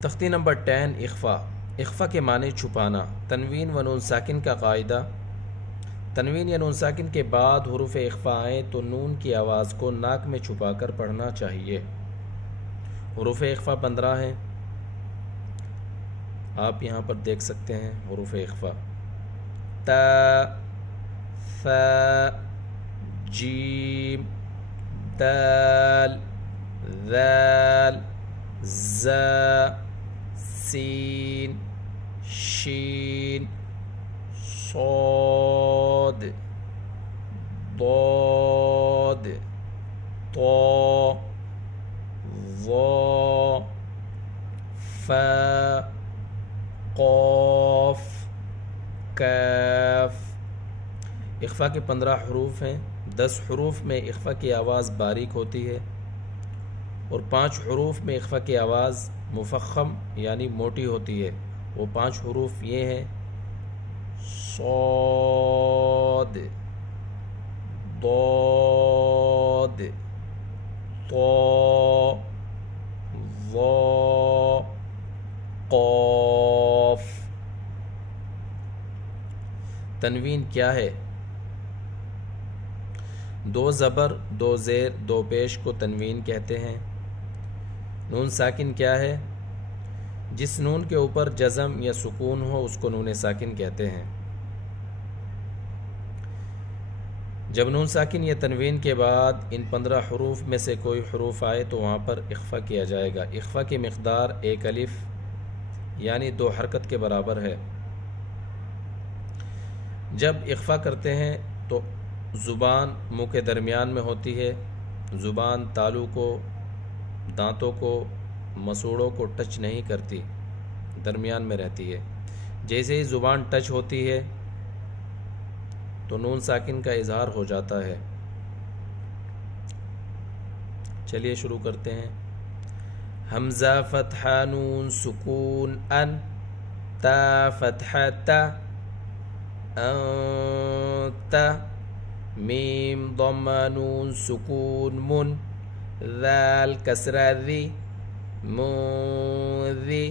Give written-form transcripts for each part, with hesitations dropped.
تختی نمبر 10 اخفا۔ اخفا کے معنی چھپانا۔ تنوین و نون ساکن کا قاعدہ۔ تنوین یا نون ساکن کے بعد حروف اخفا آئیں تو نون کی آواز کو ناک میں چھپا کر پڑھنا چاہیے۔ حروف اخفا 15 ہیں، آپ یہاں پر دیکھ سکتے ہیں حروف اخفا: تا، ثا، جیم، دال، ذال، زا، سین، شین، صاد، ضاد، طا، ظا، فا، قاف، کاف۔ اخفا کے 15 حروف ہیں۔ 10 حروف میں اخفا کی آواز باریک ہوتی ہے اور 5 حروف میں اخفا کی آواز مفخم یعنی موٹی ہوتی ہے۔ وہ 5 حروف یہ ہیں: صاد، ضاد، طا، ظا، قاف۔ تنوین کیا ہے؟ 2 زبر، 2 زیر، 2 پیش کو تنوین کہتے ہیں۔ نون ساکن کیا ہے؟ جس نون کے اوپر جزم یا سکون ہو اس کو نون ساکن کہتے ہیں۔ جب نون ساکن یا تنوین کے بعد ان 15 حروف میں سے کوئی حروف آئے تو وہاں پر اخفا کیا جائے گا۔ اخفا کی مقدار 1 الف یعنی 2 حرکت کے برابر ہے۔ جب اخفا کرتے ہیں تو زبان منہ کے درمیان میں ہوتی ہے۔ زبان تالو کو، دانتوں کو، مسوڑوں کو ٹچ نہیں کرتی، درمیان میں رہتی ہے۔ جیسے ہی زبان ٹچ ہوتی ہے تو نون ساکن کا اظہار ہو جاتا ہے۔ چلیے شروع کرتے ہیں۔ حمزہ فتحہ نون سکون ان، تا فتحہ تا، انت، میم ضمہ نون سکون من، ذال کسرہ ذی، منذی،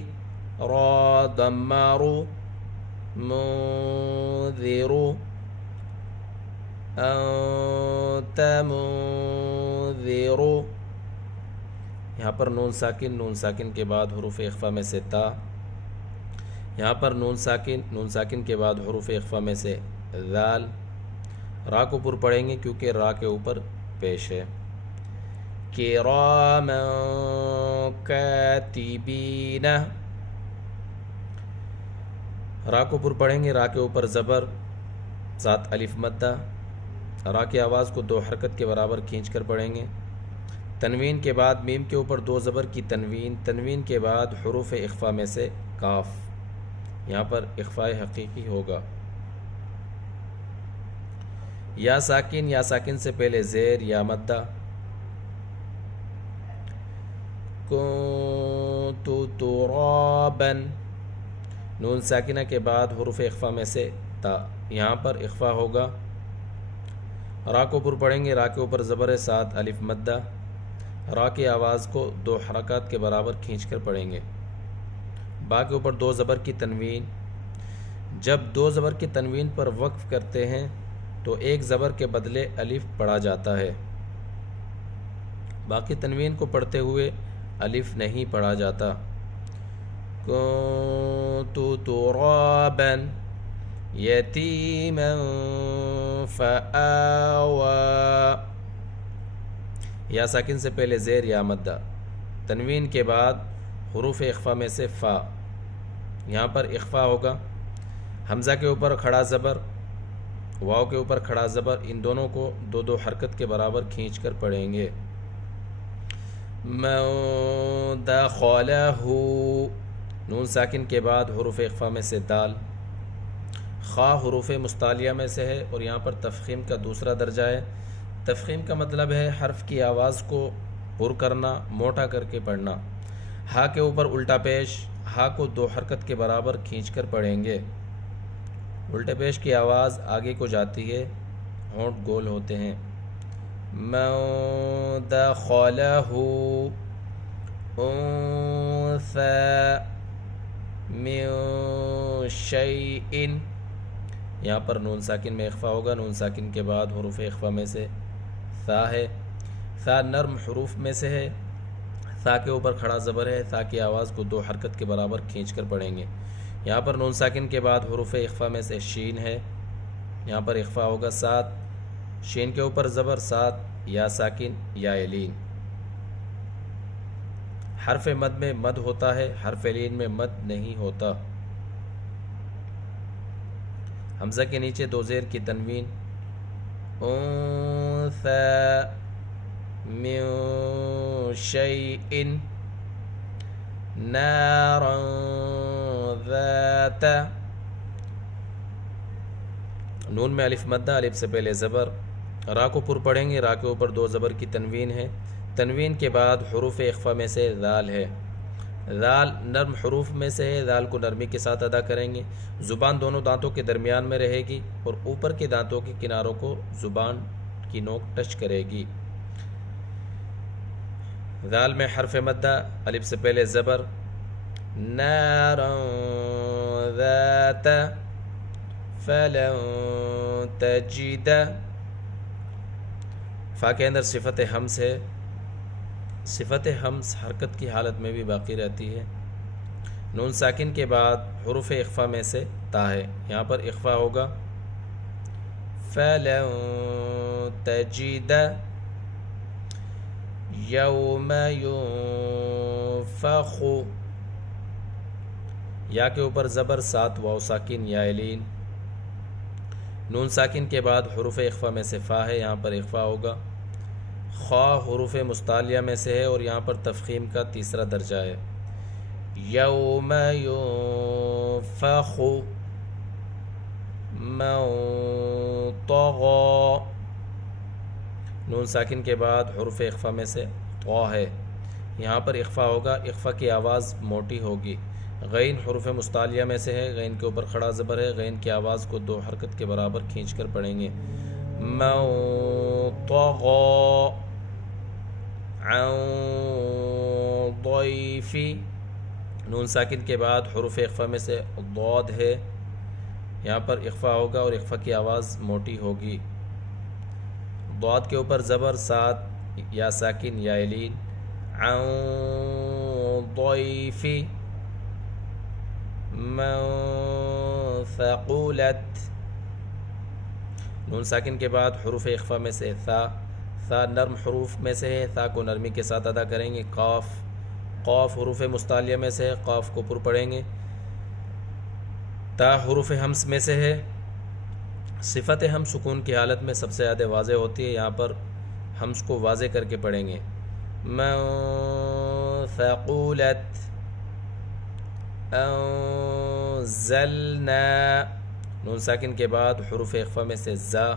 را ضمہ رو، منذرو، انت منذرو۔ یہاں پر نون ساکن کے بعد حروف اخفا میں سے تا۔ یہاں پر نون ساکن کے بعد حروف اخفا میں سے ذال۔ را کو پر پڑھیں گے کیونکہ را کے اوپر پیش ہے۔ کراما کاتبین۔ را کو پر پڑھیں گے، را کے اوپر زبر، ساتھ الف مدہ۔ را کی آواز کو 2 حرکت کے برابر کھینچ کر پڑھیں گے۔ تنوین کے بعد میم کے اوپر 2 زبر کی تنوین۔ تنوین کے بعد حروف اخفا میں سے کاف۔ یہاں پر اخفاء حقیقی ہوگا۔ یا ساکن سے پہلے زیر یا مدہ۔ کنت ترابا۔ نون ساکنہ کے بعد حروف اخفا میں سے تا۔ یہاں پر اخفا ہوگا۔ را کو پر پڑھیں گے، را کے اوپر زبر ہے، ساتھ الف مدہ۔ را کی آواز کو 2 حرکات کے برابر کھینچ کر پڑھیں گے۔ با کے اوپر 2 زبر کی تنوین۔ جب 2 زبر کی تنوین پر وقف کرتے ہیں تو 1 زبر کے بدلے الف پڑھا جاتا ہے، باقی تنوین کو پڑھتے ہوئے الف نہیں پڑھا جاتا۔ کنت ترابا یتیما فآوی۔ یا ساکن سے پہلے زیر یا مدہ۔ تنوین کے بعد حروف اخفا میں سے فا۔ یہاں پر اخفا ہوگا۔ حمزہ کے اوپر کھڑا زبر، واو کے اوپر کھڑا زبر، ان دونوں کو 2 حرکت کے برابر کھینچ کر پڑھیں گے۔ من دخلہ۔ نون ساکن کے بعد حروف اخفا میں سے دال۔ خا حروف مستعلیہ میں سے ہے اور یہاں پر تفخیم کا دوسرا درجہ ہے۔ تفخیم کا مطلب ہے حرف کی آواز کو پر کرنا، موٹا کر کے پڑھنا۔ ہا کے اوپر الٹا پیش، ہا کو 2 حرکت کے برابر کھینچ کر پڑھیں گے۔ الٹے پیش کی آواز آگے کو جاتی ہے، ہونٹ گول ہوتے ہیں۔ من دخلہ۔ انثى من شيء، یہاں پر نون ساکن میں اخفا ہوگا، نون ساکن کے بعد حروف اخفا میں سے ثا ہے، ثا نرم حروف میں سے ہے، ثا کے اوپر کھڑا زبر ہے، ثا کی آواز کو دو حرکت کے برابر کھینچ کر پڑھیں گے۔ یہاں پر نون ساکن کے بعد حروف اخفا میں سے شین ہے، یہاں پر اخفا ہوگا سات، شین کے اوپر زبر سات، یا ساکن یا لین۔ حرف مد میں مد ہوتا ہے، حرف لین میں مد نہیں ہوتا۔ حمزہ کے نیچے دو زیر کی تنوین، انثى من شيء نارا ذات، نون میں الف مدہ، الف سے پہلے زبر، را کو پر پڑھیں گے، را کے اوپر دو زبر کی تنوین ہے، تنوین کے بعد حروف اخفا میں سے ذال ہے، ذال نرم حروف میں سے ہے، ذال کو نرمی کے ساتھ ادا کریں گے، زبان دونوں دانتوں کے درمیان میں رہے گی اور اوپر کے دانتوں کے کناروں کو زبان کی نوک ٹچ کرے گی۔ ذال میں حرف مدہ، الف سے پہلے زبر، نارا ذات فلن تجد، فا کے اندر صفت ہمس ہے، صفت ہمس حرکت کی حالت میں بھی باقی رہتی ہے۔ نون ساکن کے بعد حروف اخفا میں سے تا ہے، یہاں پر اخفا ہوگا فَلَن تَجِدَ يَوْمَ يُنفَخُ، یا کے اوپر زبر سات، واو ساکن یا لین۔ نون ساکن کے بعد حروف اخفا میں سے فا ہے، یہاں پر اخفا ہوگا، خا حروف مستعلیہ میں سے ہے اور یہاں پر تفخیم کا تیسرا درجہ ہے، یوم ینفخ من طغی، نون ساکن کے بعد حروف اخفا میں سے طا ہے، یہاں پر اخفا ہوگا، اخفا کی آواز موٹی ہوگی، غین حروف مستعلیہ میں سے ہے، غین کے اوپر کھڑا زبر ہے، غین کی آواز کو دو حرکت کے برابر کھینچ کر پڑھیں گے، من طغی عن ضیف، نون ساکن کے بعد حروف اخفا میں سے ضاد ہے، یہاں پر اخفا ہوگا اور اخفا کی آواز موٹی ہوگی، ضاد کے اوپر زبر سات، یا ساکن یا لین، عن ضیف من ثقلت، نون ساکن کے بعد حروف اخفا میں سے ثا، ثا نرم حروف میں سے ہے، ثا کو نرمی کے ساتھ ادا کریں گے، قاف، قاف حروف مستعلیہ میں سے ہے، قاف کو پر پڑھیں گے، تا حروف ہمس میں سے ہے، صفت ہم سکون کی حالت میں سب سے زیادہ واضح ہوتی ہے، یہاں پر ہمس کو واضح کر کے پڑھیں گے، من ثقلت انزلنا، نون ساکن کے بعد حروف اخفا میں سے زا،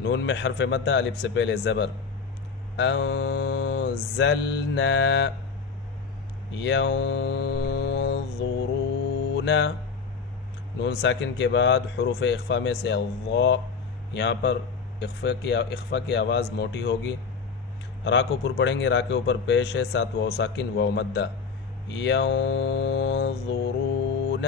نون میں حرف مدہ، الف سے پہلے زبر، انزلنا ینظرون، نون ساکن کے بعد حروف اخفا میں سے ضا، یہاں پر اخفا کی آواز موٹی ہوگی، را کو پر پڑھیں گے، را کے اوپر پیش ہے، سات واو ساکن واو مدہ، ینظرون